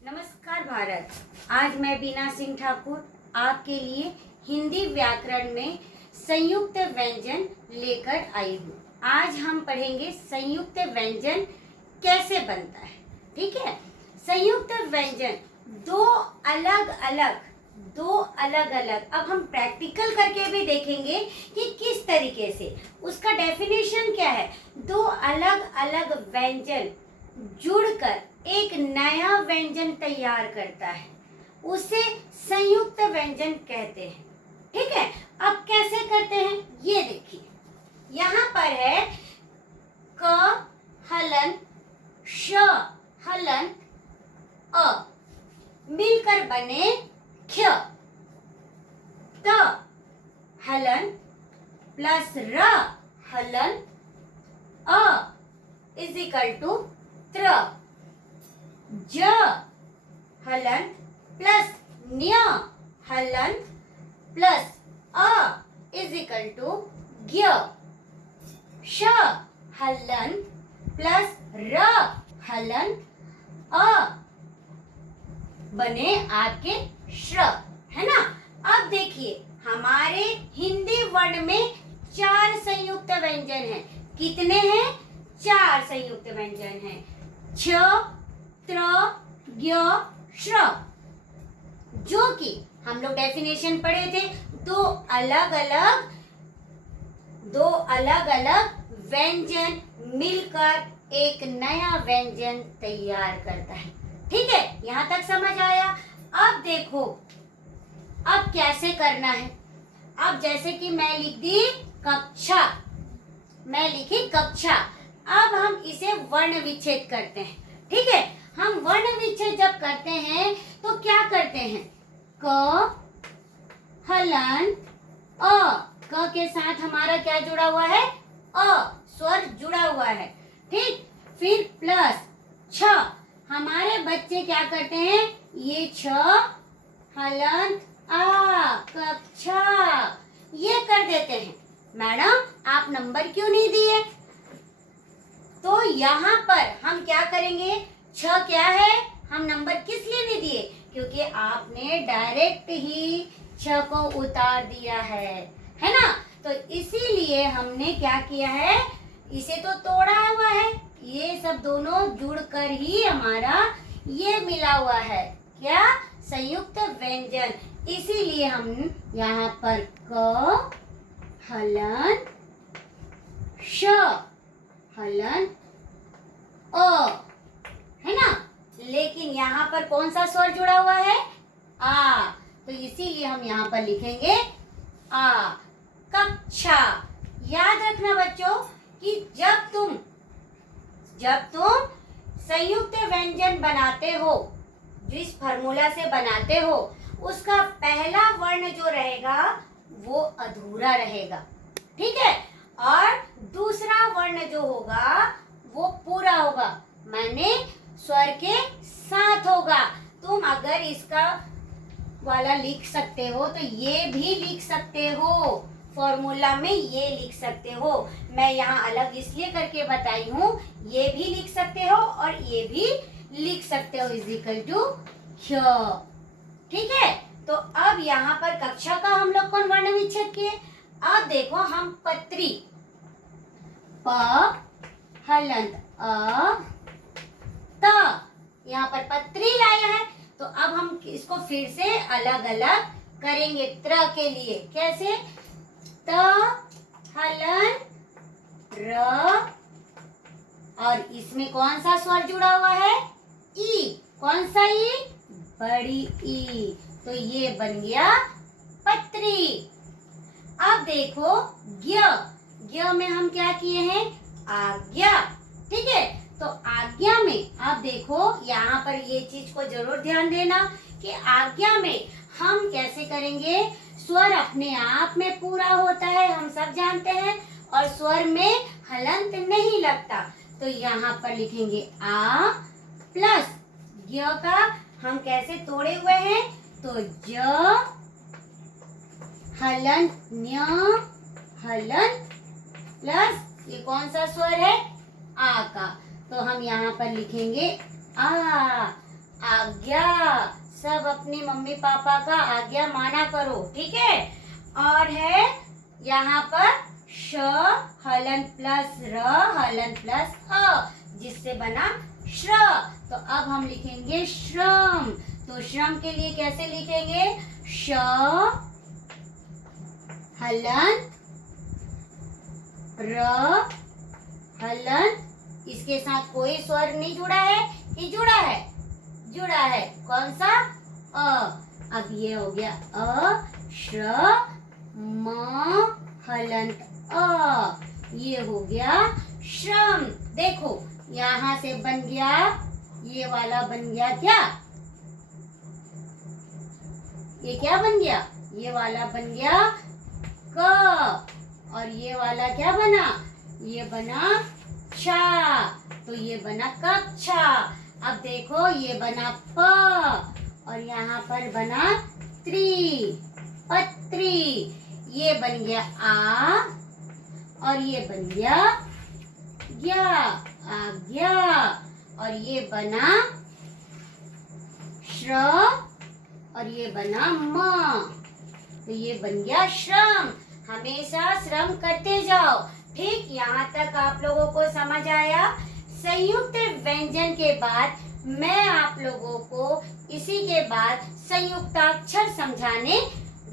नमस्कार भारत। आज मैं बीना सिंह ठाकुर आपके लिए हिंदी व्याकरण में संयुक्त व्यंजन लेकर आई हूँ। आज हम पढ़ेंगे संयुक्त व्यंजन कैसे बनता है। ठीक है, संयुक्त व्यंजन दो अलग अलग अब हम प्रैक्टिकल करके भी देखेंगे कि किस तरीके से उसका डेफिनेशन क्या है। दो अलग अलग व्यंजन जुड़कर एक नया व्यंजन तैयार करता है, उसे संयुक्त व्यंजन कहते हैं। ठीक है, अब कैसे करते हैं ये देखिए। यहाँ पर है क हलन श हलन अ मिलकर बने ख्य। त हलन प्लस र हलन अ इज इक्वल टू त्र। ज हलन प्लस न्य हलन प्लस अ इज इक्वल टू ज्ञ। श हलन प्लस र हलन अ बने आपके श्र, है ना। अब देखिए हमारे हिंदी वर्ण में 4 संयुक्त व्यंजन हैं। कितने हैं? 4 संयुक्त व्यंजन हैं। छ त्र ज्ञ श्र, जो कि हम लोग डेफिनेशन पढ़े थे। दो अलग अलग व्यंजन मिलकर एक नया व्यंजन तैयार करता है। ठीक है, यहाँ तक समझ आया। अब देखो अब कैसे करना है। अब जैसे कि मैं लिख दी कक्षा, मैं लिखी कक्षा। अब हम इसे वर्ण विच्छेद करते हैं। ठीक है, हम वर्ण विच्छेद जब करते हैं तो क्या करते हैं? क हलन अ, क के साथ हमारा क्या जुड़ा हुआ है? अ स्वर जुड़ा हुआ है। ठीक, फिर प्लस छ। हमारे बच्चे क्या करते हैं? ये छ हलन आ कक्षा ये कर देते हैं। मैडम आप नंबर क्यों नहीं दिए? तो यहाँ पर हम क्या करेंगे? छ क्या है? हम नंबर किस लिए नहीं दिए? क्योंकि आपने डायरेक्ट ही छ को उतार दिया है ना। तो इसीलिए हमने क्या किया है? इसे तो तोड़ा हुआ है। ये सब दोनों जुड़कर ही हमारा ये मिला हुआ है। क्या? संयुक्त व्यंजन। इसीलिए हम यहाँ पर क हलन श हलन अ, है ना। लेकिन यहाँ पर कौन सा स्वर जुड़ा हुआ है? आ। तो इसीलिए हम यहाँ पर लिखेंगे आ। कक्षा। याद रखना बच्चों कि जब तुम संयुक्त व्यंजन बनाते हो, जिस फार्मूला से बनाते हो, उसका पहला वर्ण जो रहेगा वो अधूरा रहेगा। ठीक है, और दूसरा वर्ण जो होगा वो पूरा होगा, माने स्वर के साथ होगा। तुम अगर इसका वाला लिख सकते हो तो ये भी लिख सकते हो, फॉर्मूला में ये लिख सकते हो। मैं यहाँ अलग इसलिए करके बताई हूँ। ये भी लिख सकते हो और ये भी लिख सकते हो इज इक्वल टू क्ष। ठीक है, तो अब यहाँ पर कक्षा का हम लोग कौन वर्ण विच्छेद किए। अब देखो हम पत्री प हलंत अ त, यहाँ पर पत्री लाया है। तो अब हम इसको फिर से अलग अलग करेंगे त्र के लिए। कैसे? त हलन र, और इसमें कौन सा स्वर जुड़ा हुआ है? ई। कौन सा ई? बड़ी ई। तो ये बन गया पत्री। अब देखो ज्ञ, ज्ञ में हम क्या किए हैं? आज्ञा। ठीक है, तो आज्ञा में आप देखो यहाँ पर ये चीज को जरूर ध्यान देना कि आज्ञा में हम कैसे करेंगे। स्वर अपने आप में पूरा होता है, हम सब जानते हैं, और स्वर में हलंत नहीं लगता। तो यहाँ पर लिखेंगे आ प्लस ज्ञ का हम कैसे तोड़े हुए हैं? तो ज हलन न्य हलन प्लस ये कौन सा स्वर है? आ का। तो हम यहाँ पर लिखेंगे आ आज्ञा। सब अपनी मम्मी पापा का आज्ञा माना करो, ठीक है। और है यहाँ पर श हलन प्लस र हलन प्लस अ, जिससे बना श्र। तो अब हम लिखेंगे श्रम। तो श्रम के लिए कैसे लिखेंगे? श हलन र हलन, इसके साथ कोई स्वर नहीं जुड़ा है कि जुड़ा है? जुड़ा है। कौन सा? अ। अब ये हो गया अ श्र म हलन अ, ये हो गया श्रम। देखो यहाँ से बन गया, ये वाला बन गया क्या? ये क्या बन गया? ये वाला बन गया क। और ये वाला क्या बना? ये बना छा। तो ये बना कक्षा। अब देखो ये बना प और यहाँ पर बना त्री, पत्री। ये बन गया आ और ये बन गया ज्ञा, आज्ञा। और ये बना श्र और ये बना म। तो ये बन गया श्रम। हमेशा श्रम करते जाओ। ठीक, यहाँ तक आप लोगों को समझ आया? संयुक्त व्यंजन के बाद मैं आप लोगों को इसी के बाद संयुक्ताक्षर समझाने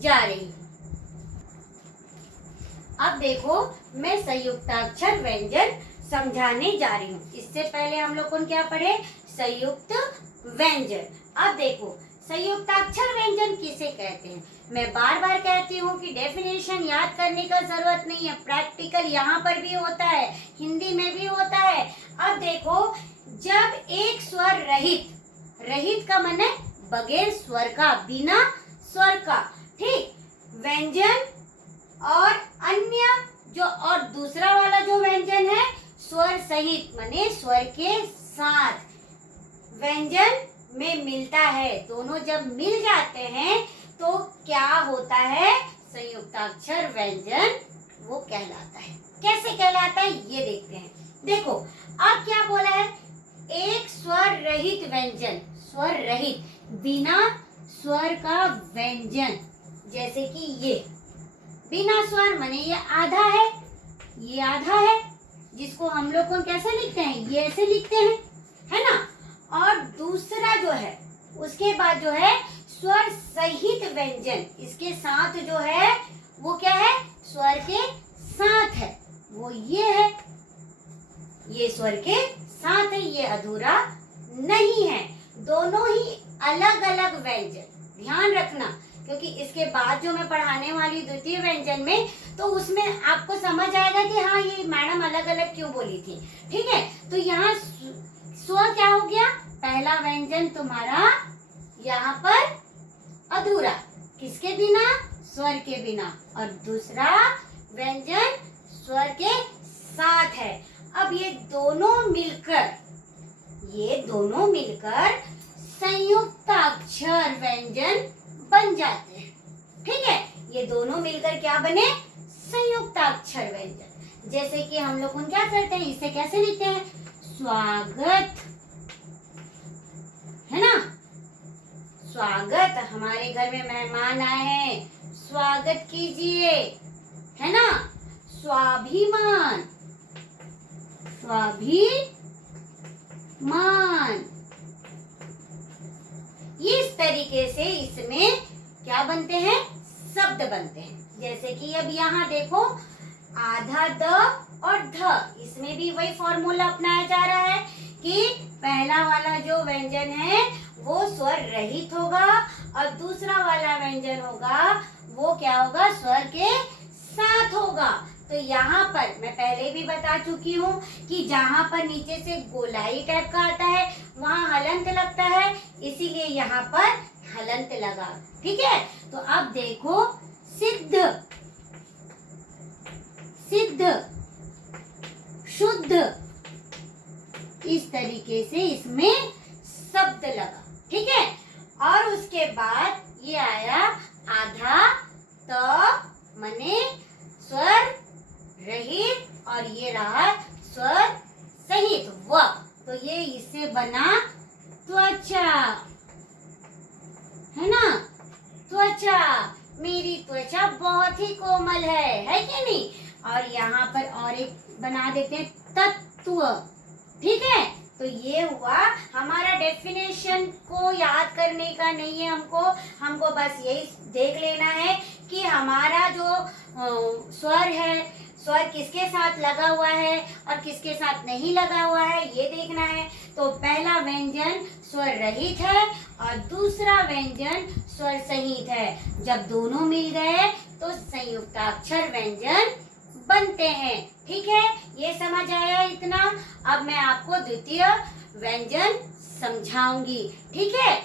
जा रही हूँ। अब देखो मैं संयुक्ताक्षर व्यंजन समझाने जा रही हूँ। इससे पहले हम लोग क्या पढ़े? संयुक्त व्यंजन। अब देखो संयुक्ताक्षर व्यंजन किसे कहते हैं? मैं बार बार कहती हूँ कि डेफिनेशन याद करने का जरूरत नहीं है, प्रैक्टिकल यहाँ पर भी होता है, हिंदी में भी होता है। अब देखो जब एक स्वर रहित, रहित का मन है बगैर स्वर का, बिना स्वर का, ठीक, व्यंजन और अन्य जो, और दूसरा वाला जो व्यंजन है स्वर सहित, माने स्वर के साथ व्यंजन में मिलता है। दोनों जब मिल जाते हैं तो क्या होता है? संयुक्ताक्षर व्यंजन वो कहलाता है। कैसे कहलाता है ये देखते हैं। देखो अब क्या बोला है? एक स्वर रहित व्यंजन, स्वर रहित, बिना स्वर का व्यंजन। जैसे कि ये बिना स्वर माने ये आधा है, ये आधा है, जिसको हम लोग को कैसे लिखते हैं? ये ऐसे लिखते हैं, है ना। और दूसरा जो है उसके बाद जो है स्वर सहित व्यंजन, इसके साथ जो है वो क्या है? स्वर के साथ है, वो ये है, ये स्वर के साथ है, ये अधूरा नहीं है। दोनों ही अलग अलग व्यंजन, ध्यान रखना, क्योंकि इसके बाद जो मैं पढ़ाने वाली द्वितीय व्यंजन में, तो उसमें आपको समझ आएगा कि हाँ ये मैडम अलग अलग क्यों बोली थी। ठीक है, तो यहाँ स्वर क्या हो गया? पहला व्यंजन तुम्हारा यहाँ पर अधूरा, किसके बिना? स्वर के बिना। और दूसरा व्यंजन स्वर के साथ है। अब ये दोनों मिलकर संयुक्ताक्षर व्यंजन बन जाते हैं। ठीक है, ये दोनों मिलकर क्या बने? संयुक्ताक्षर व्यंजन। जैसे कि हम लोग क्या करते हैं, इसे कैसे लिखते हैं? स्वागत, है ना। स्वागत, हमारे घर में मेहमान आए हैं, स्वागत कीजिए, है ना। स्वाभिमान, स्वाभिमान। इस तरीके से इसमें क्या बनते हैं? शब्द बनते हैं। जैसे कि अब यहाँ देखो आधा द और ध, इसमें भी वही फॉर्मूला अपनाया जा रहा है कि पहला वाला जो व्यंजन है वो स्वर रहित होगा और दूसरा वाला व्यंजन होगा वो क्या होगा? स्वर के साथ होगा। तो यहाँ पर मैं पहले भी बता चुकी हूँ कि जहाँ पर नीचे से गोलाई टाइप का आता है वहाँ हलंत लगता है, इसीलिए यहाँ पर हलंत लगा। ठीक है, तो अब देखो सिद्ध, सिद्ध, शुद्ध, इस तरीके से इसमें शब्द लगा। ठीक है, और उसके बाद ये आया आधा त मने स्वर रहित और ये रहा स्वर सहित व, तो ये इससे बना त्वचा, है ना। त्वचा, मेरी त्वचा बहुत ही कोमल है कि नहीं। और यहाँ पर और एक बना देते हैं तत्व, ठीक है। तो ये हुआ हमारा डेफिनेशन को याद करने का नहीं है हमको बस यही देख लेना है कि हमारा जो स्वर है, स्वर किसके साथ लगा हुआ है और किसके साथ नहीं लगा हुआ है, ये देखना है। तो पहला व्यंजन स्वर रहित है और दूसरा व्यंजन स्वर सहित है। जब दोनों मिल गए तो संयुक्ताक्षर व्यंजन बनते हैं, ठीक है। ये समझ आया इतना। अब मैं आपको द्वितीय व्यंजन समझाऊंगी, ठीक है।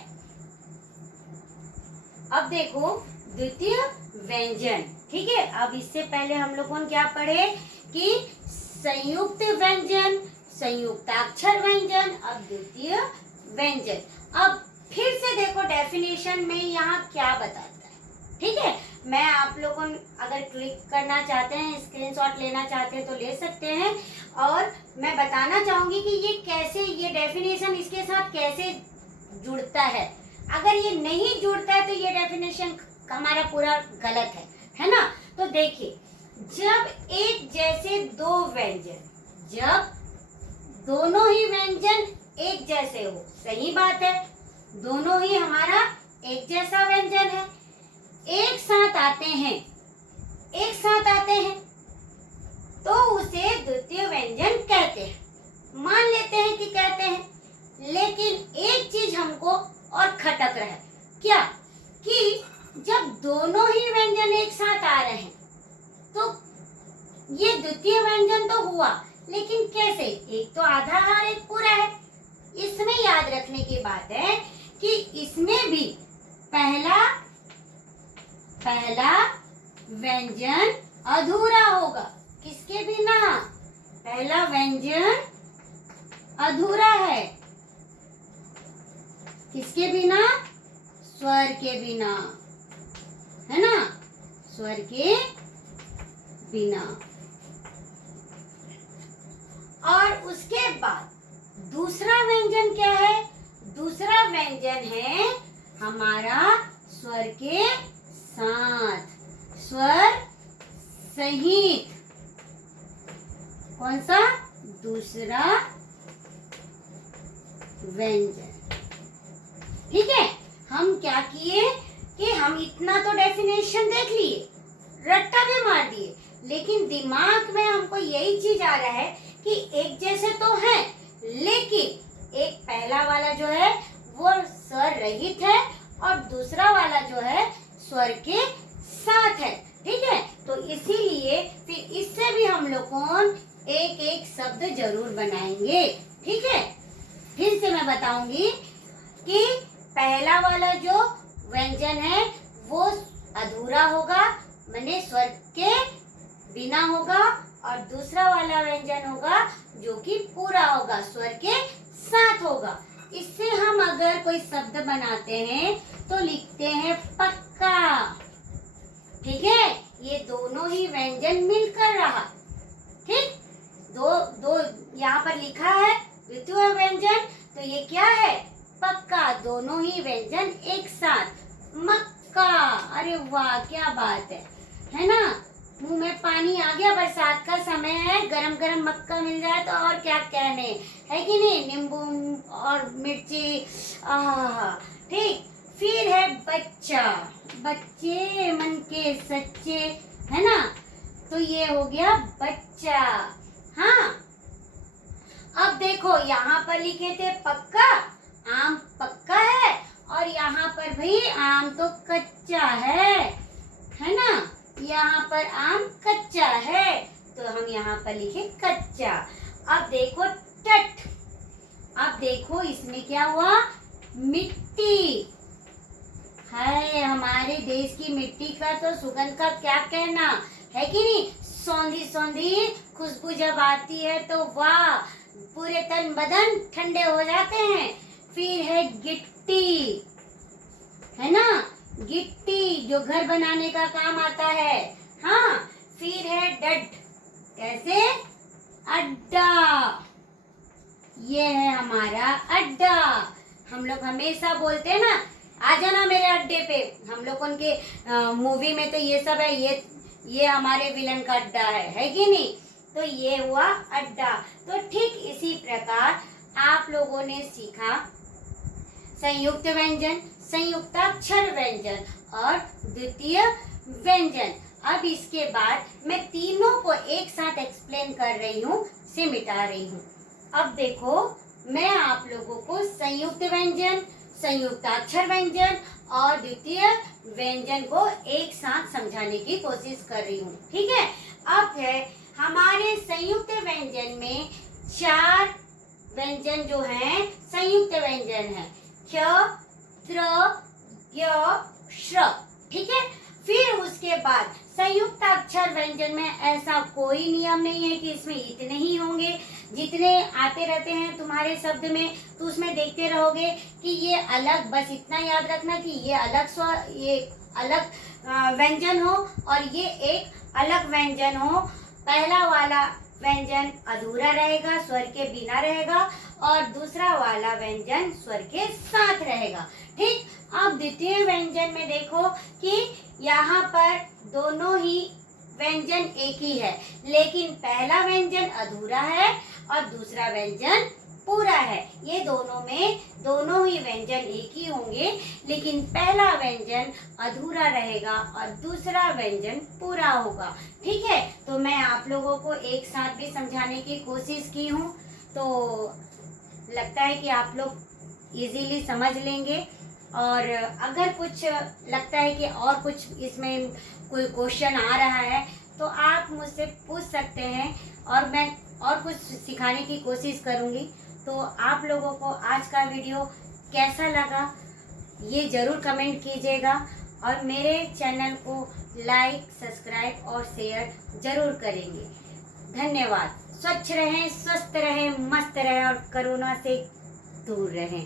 अब देखो द्वितीय व्यंजन, ठीक है। अब इससे पहले हम लोगों ने क्या पढ़े कि संयुक्त व्यंजन, संयुक्ताक्षर व्यंजन, अब द्वितीय व्यंजन। अब फिर से देखो डेफिनेशन में यहाँ क्या बताता है, ठीक है। मैं आप लोगों अगर क्लिक करना चाहते हैं, स्क्रीनशॉट लेना चाहते हैं तो ले सकते हैं। और मैं बताना चाहूंगी कि ये कैसे, ये डेफिनेशन इसके साथ कैसे जुड़ता है। अगर ये नहीं जुड़ता है तो ये डेफिनेशन हमारा पूरा गलत है ना। तो देखिए, जब एक जैसे दो व्यंजन, जब दोनों ही व्यंजन एक जैसे हो, सही बात है, दोनों ही हमारा एक जैसा व्यंजन है, एक साथ आते हैं, एक साथ आते हैं तो उसे द्वितीय व्यंजन कहते हैं। मान लेते हैं कि कहते हैं, लेकिन एक चीज हमको और खटक रहा है, क्या कि जब दोनों ही व्यंजन एक साथ आ रहे हैं तो ये द्वितीय व्यंजन तो हुआ, लेकिन कैसे, एक तो आधा और एक पूरा है। इसमें याद रखने की बात है कि इसमें भी पहला व्यंजन अधूरा होगा, किसके बिना, पहला व्यंजन अधूरा है, किसके बिना, स्वर के बिना, है ना, स्वर के बिना। और उसके बाद दूसरा व्यंजन क्या है, दूसरा व्यंजन है हमारा स्वर के साथ, स्वर सहित। कौन सा, दूसरा व्यंजन, ठीक है। हम क्या किए कि हम इतना तो डेफिनेशन देख लिए, रट्टा भी मार दिए, लेकिन दिमाग में हमको यही चीज आ रहा है कि एक जैसे तो है, लेकिन एक पहला वाला जो है वो स्वर रहित है और दूसरा वाला जो है स्वर के साथ है, ठीक है। तो इसीलिए फिर इससे भी हम लोग एक एक शब्द जरूर बनाएंगे, ठीक है। फिर से मैं बताऊंगी कि पहला वाला जो व्यंजन है वो अधूरा होगा, माने स्वर के बिना होगा, और दूसरा वाला व्यंजन होगा जो कि पूरा होगा, स्वर के साथ होगा। इससे हम अगर कोई शब्द बनाते हैं तो लिखते हैं पक्का, ठीक है। ये दोनों ही व्यंजन मिलकर रहा, ठीक। दो यहाँ पर लिखा है द्वितीय व्यंजन, तो ये क्या है, पक्का, दोनों ही व्यंजन एक साथ, मक्का। अरे वाह, क्या बात है ना। मुंह में पानी आ गया, बरसात का समय है, गरम गरम मक्का मिल जाए तो और क्या कहने, है कि नहीं, नींबू और मिर्ची, ठीक। फिर है बच्चा, बच्चे मन के सच्चे, है ना, तो ये हो गया बच्चा। हाँ, अब देखो यहाँ पर लिखे थे पक्का, आम पक्का है, और यहाँ पर भी आम तो कच्चा है ना, यहाँ पर आम कच्चा है, तो हम यहाँ पर लिखे कच्चा। अब देखो टट, अब देखो इसमें क्या हुआ, मिट्टी है, हमारे देश की मिट्टी का तो सुगंध का क्या कहना, है कि नहीं, सौंधी सौंधी खुशबू जब आती है तो वाह, पूरे तन बदन ठंडे हो जाते हैं। फिर है गिट्टी, है ना, गिट्टी जो घर बनाने का काम आता है। हाँ, फिर है डड, कैसे, अड्डा, ये है हमारा अड्डा। हम लोग हमेशा बोलते हैं ना, आ जाना मेरे अड्डे पे। हम लोग उनके मूवी में तो ये सब है, ये हमारे विलन का अड्डा है कि नहीं। तो ये हुआ अड्डा। तो ठीक इसी प्रकार आप लोगों ने सीखा संयुक्त व्यंजन, संयुक्ताक्षर व्यंजन और द्वितीय व्यंजन। अब इसके बाद मैं तीनों को एक साथ एक्सप्लेन कर रही हूँ, से मिटा रही हूँ। अब देखो, मैं आप लोगों को संयुक्त व्यंजन, संयुक्ताक्षर व्यंजन और द्वितीय व्यंजन को एक साथ समझाने की कोशिश कर रही हूँ। ठीक है। अब है हमारे संयुक्त व्यंजन में 4 व्यंजन जो हैं संयुक्त व्यंजन है, क्ष, त्र, य, श्र। ठीक है। फिर उसके बाद संयुक्त अक्षर व्यंजन में ऐसा कोई नियम नहीं है कि इसमें इतने ही होंगे, जितने आते रहते हैं तुम्हारे शब्द में, तो उसमें देखते रहोगे कि ये अलग, बस इतना याद रखना कि ये अलग स्वर, ये अलग व्यंजन हो और ये एक अलग व्यंजन हो। पहला वाला व्यंजन अधूरा रहेगा, स्वर के बिना रहेगा, और दूसरा वाला व्यंजन स्वर के साथ रहेगा। ठीक। अब द्वितीय व्यंजन में देखो कि यहाँ पर दोनों ही व्यंजन एक ही है, लेकिन पहला व्यंजन अधूरा है और दूसरा व्यंजन पूरा है। ये दोनों में दोनों ही व्यंजन एक ही होंगे, लेकिन पहला व्यंजन अधूरा रहेगा और दूसरा व्यंजन पूरा होगा। ठीक है। तो मैं आप लोगों को एक साथ भी समझाने की कोशिश की हूँ, तो लगता है कि आप लोग इजीली समझ लेंगे। और अगर कुछ लगता है कि और कुछ इसमें कोई क्वेश्चन आ रहा है तो आप मुझसे पूछ सकते हैं और मैं और कुछ सिखाने की कोशिश करूँगी। तो आप लोगों को आज का वीडियो कैसा लगा ये ज़रूर कमेंट कीजिएगा, और मेरे चैनल को लाइक, सब्सक्राइब और शेयर ज़रूर करेंगे। धन्यवाद। स्वच्छ रहें, स्वस्थ रहें, मस्त रहें और कोरोना से दूर रहें।